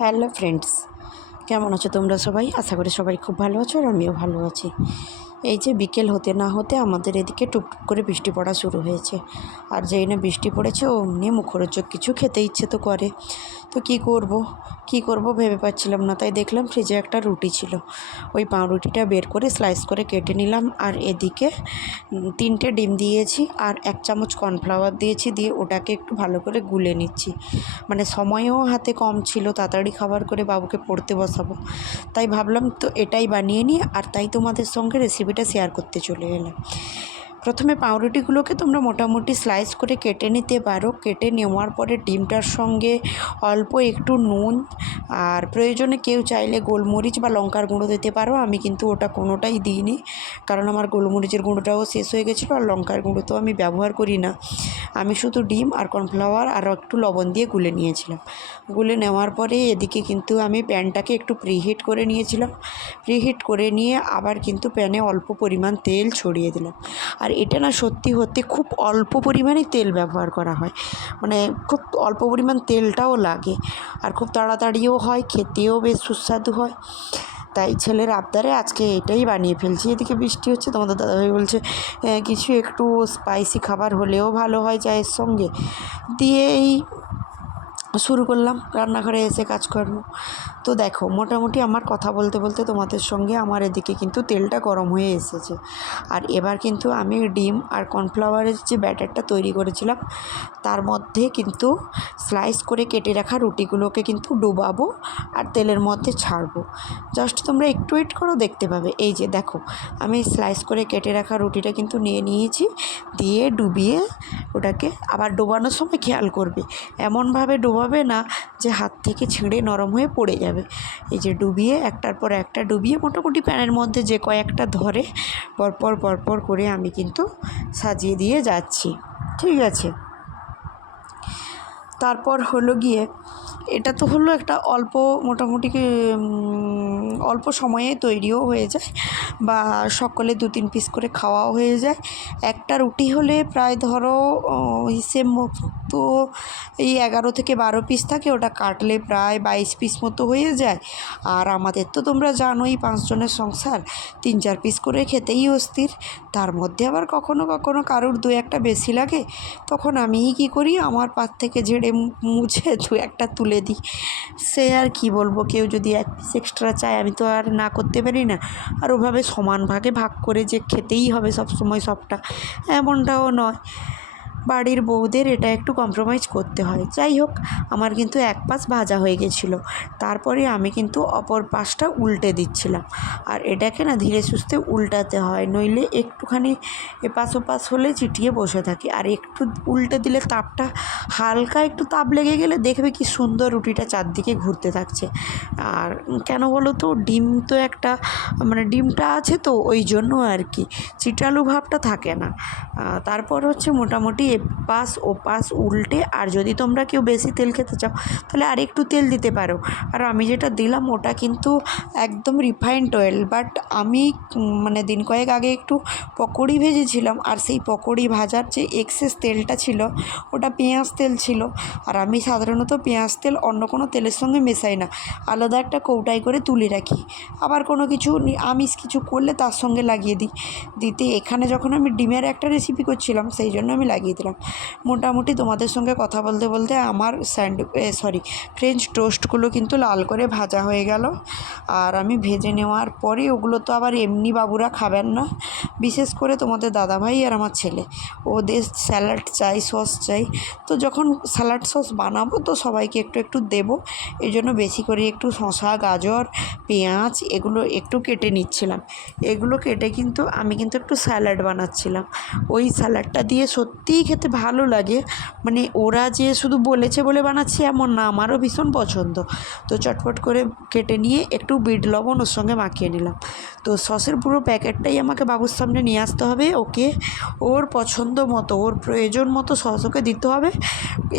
Hello friends, কেমন আছো তোমরা সবাই? আশা করি সবাই খুব ভালো আছো আর আমিও ভালো আছি। এই যে বিকেল হতে না হতে আমাদের এদিকে টুকটুক করে বৃষ্টি পড়া শুরু হয়েছে। আর যেই না বৃষ্টি পড়েছে অমনি মুখরোচক কিছু খেতে ইচ্ছে তো করে। তো কী করব ভেবে পাচ্ছিলাম না, তাই দেখলাম ফ্রিজে একটা রুটি ছিল। ওই পাউরুটিটা বের করে স্লাইস করে কেটে নিলাম। আর এদিকে 3টে ডিম দিয়েছি আর 1 চামচ কর্নফ্লাওয়ার দিয়েছি, দিয়ে ওটাকে একটু ভালো করে গুলে নিচ্ছি। মানে সময়ও হাতে কম ছিল, তাড়াতাড়ি খাবার করে বাবুকে পড়তে বসাবো, তাই ভাবলাম তো এটাই বানিয়ে নিই। আর তাই তোমাদের সঙ্গে রেসিপিটা শেয়ার করতে চলে এলাম। প্রথমে পাউরুটিগুলোকে তোমরা মোটামুটি স্লাইস করে কেটে নিতে পারো। কেটে নেওয়ার পরে ডিমটার সঙ্গে অল্প একটু নুন আর প্রয়োজনে কেউ চাইলে গোলমরিচ বা লঙ্কার গুঁড়ো দিতে পারো। আমি কিন্তু ওটা কোনোটাই দিইনি, কারণ আমার গোলমরিচের গুঁড়োটাও শেষ হয়ে গেছিলো আর লঙ্কার গুঁড়ো তো আমি ব্যবহার করি না। আমি শুধু ডিম আর কর্নফ্লাওয়ার আর একটু লবণ দিয়ে গুলে নিয়েছিলাম। গুলে নেওয়ার পরে এদিকে কিন্তু আমি প্যানটাকে একটু প্রিহিট করে নিয়েছিলাম। প্রিহিট করে নিয়ে আবার কিন্তু প্যানে অল্প পরিমাণ তেল ছড়িয়ে দিলাম। আর এটা না সত্যি খুব অল্প পরিমাণেই তেল ব্যবহার করা হয়, মানে খুব অল্প পরিমাণ তেলটাও লাগে আর খুব তাড়াতাড়িও হয়, খেতেও বেশ সুস্বাদু হয়। তাই ছেলের আবদারে আজকে এটাই বানিয়ে ফেলছি। এদিকে বৃষ্টি হচ্ছে, তোমাদের দাদাভাই বলছে কিছু একটু স্পাইসি খাবার হলেও ভালো হয় চায়ের সঙ্গে। দিয়েই শুরু করলাম রান্নাঘরে এসে কাজকর্ম। তো দেখো মোটামুটি আমার কথা বলতে বলতে তোমাদের সঙ্গে আমার এদিকে কিন্তু তেলটা গরম হয়ে এসেছে। আর এবার কিন্তু আমি ডিম আর কর্নফ্লাওয়ারের যে ব্যাটারটা তৈরি করেছিলাম তার মধ্যে কিন্তু স্লাইস করে কেটে রাখা রুটিগুলোকে কিন্তু ডুবাবো আর তেলের মধ্যে ছাড়বো। জাস্ট তোমরা একটু ওয়েট করো, দেখতে পাবে। এই যে দেখো, আমি স্লাইস করে কেটে রাখা রুটিটা কিন্তু নিয়ে নিয়েছি, দিয়ে ডুবিয়ে ওটাকে আবার ডোবানোর সময় খেয়াল করবে এমনভাবে ডোবাবে না যে হাত থেকে ছিঁড়ে নরম হয়ে পড়ে যাবে। এই যে ডুবিয়ে একটার পর একটা ডুবিয়ে মোটামুটি প্যানের মধ্যে যে কয়েকটা ধরে পরপর করে আমি কিন্তু সাজিয়ে দিয়ে যাচ্ছি। ঠিক আছে, তারপর হলো গিয়ে এটা তো হলো একটা অল্প মোটামুটি অল্প সময়ে তৈরিও হয়ে যায় বা সকলে 2-3 পিস করে খাওয়াও হয়ে যায়। একটা রুটি হলে প্রায় ধরো হিসেব মতো এই 11 থেকে 12 পিস থাকে, ওটা কাটলে প্রায় 22 পিস মতো হয়ে যায়। আর আমাদের তো তোমরা জানোই 5 জনের সংসার, 3-4 পিস করে খেতেই অস্থির। তার মধ্যে আবার কখনো কারুর 2-1টা বেশি লাগে, তখন আমিই কী করি, আমার পাত থেকে ঝেড়ে মুছে 2-1টা তুলে দিই। সে আর কি বলবো, কেউ যদি 1 পিস এক্সট্রা চায় আমি তো আর না করতে পারি না। আর ওভাবে সমান ভাগে ভাগ করে যে খেতেই হবে সবসময় সবটা, এমনটাও নয়। বাড়ির বউদের এটা একটু কম্প্রোমাইজ করতে হয়। যাই হোক, আমার কিন্তু এক পাশ ভাজা হয়ে গেছিলো, তারপরে আমি কিন্তু অপর পাশটা উল্টে দিচ্ছিলাম। আর এটাকে না ধীরে সুস্থে উল্টাতে হয়, নইলে একটুখানি এপাশ ওপাশ হলে চিটিয়ে বসে থাকে। আর একটু উল্টে দিলে তাপটা হালকা একটু তাপ লেগে গেলে দেখবে কি সুন্দর রুটিটা চারদিকে ঘুরতে থাকছে। আর কেন বলো তো, ডিম তো একটা মানে ডিমটা আছে তো ওই জন্য আর কি চিটালু ভাবটা থাকে না। তারপর হচ্ছে মোটামুটি এপাশ ওপাশ উল্টে, আর যদি তোমরা কেউ বেশি তেল খেতে চাও তাহলে আর একটু তেল দিতে পারো। আর আমি যেটা দিলাম ওটা কিন্তু একদম রিফাইন্ড অয়েল, বাট আমি মানে দিন কয়েক আগে একটু পকোড়ি ভেজেছিলাম, আর সেই পকোড়ি ভাজার যে এক্সেস তেলটা ছিল ওটা পেঁয়াজ তেল ছিল। আর আমি সাধারণত পেঁয়াজ তেল অন্য কোনো তেলের সঙ্গে মেশাই না, আলাদা একটা কৌটায় করে তুলে রাখি। আবার কোনো কিছু আমিষ কিছু করলে তার সঙ্গে লাগিয়ে দিতে এখানে যখন আমি ডিমের একটা রেসিপি করছিলাম সেই জন্য আমি লাগিয়ে দিলাম। মোটামুটি তোমাদের সঙ্গে কথা বলতে বলতে আমার ফ্রেঞ্চ টোস্টগুলো কিন্তু লাল করে ভাজা হয়ে গেল। আর আমি ভেজে নেওয়ার পরে ওগুলো তো আবার এমনি বাবুরা খাবেন না, বিশেষ করে তোমাদের দাদাভাই আর আমার ছেলে, ওদের স্যালাড চাই, সস চাই। তো যখন স্যালাড সস বানাবো তো সবাইকে একটু একটু দেবো, এই জন্য বেশি করে একটু শসা, গাজর, পেঁয়াজ এগুলো একটু কেটে নিচ্ছিলাম। এগুলো কেটে কিন্তু আমি কিন্তু একটু স্যালাড বানাচ্ছিলাম। ওই স্যালাডটা দিয়ে সত্যিই খেতে ভালো লাগে, মানে ওরা যে শুধু বলেছে বলে বানাচ্ছি এমন না, আমারও ভীষণ পছন্দ। তো চটপট করে কেটে নিয়ে একটু বিট লবণ ওর সঙ্গে মাখিয়ে নিলাম। তো সসের পুরো প্যাকেটটাই আমাকে বাবুর সামনে নিয়ে আসতে হবে, ওকে ওর পছন্দ মতো ওর প্রয়োজন মতো সস ওকে দিতে হবে,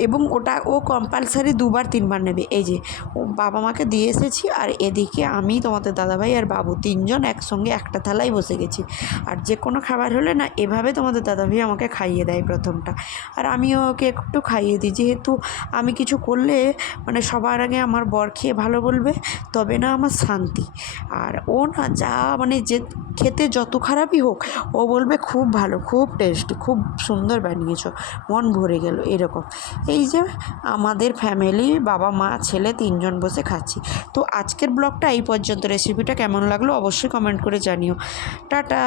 এবং ওটা ও কম্পালসারি 2-3 বার নেবে। এই যে ও বাবা মাকে দিয়ে এসেছি, আর এদিকে আমি তোমাদের দাদাভাই আর বাবু 3 জন একসঙ্গে একটা থালায় বসে গেছি। আর যে কোনো খাবার হলে না এভাবে তোমাদের দাদাভাই আমাকে খাইয়ে দেয় প্রথম। মনটা। আর আমিও ওকে একটু খাইয়ে দিই, যেহেতু আমি কিছু করলে মানে সবার আগে আমার বর খেয়ে ভালো বলবে, তবে না আমার শান্তি। আর ও না যা মানে যে খেতে যত খারাপই হোক, ও বলবে খুব ভালো, খুব টেস্টি, খুব সুন্দর বানিয়েছো, মন ভরে গেল এরকম। এই যে আমাদের ফ্যামিলি, বাবা মা ছেলে 3 জন বসে খাচ্ছি। তো আজকের ব্লগটা এই পর্যন্ত। রেসিপিটা কেমন লাগলো অবশ্যই কমেন্ট করে জানিও। টাটা।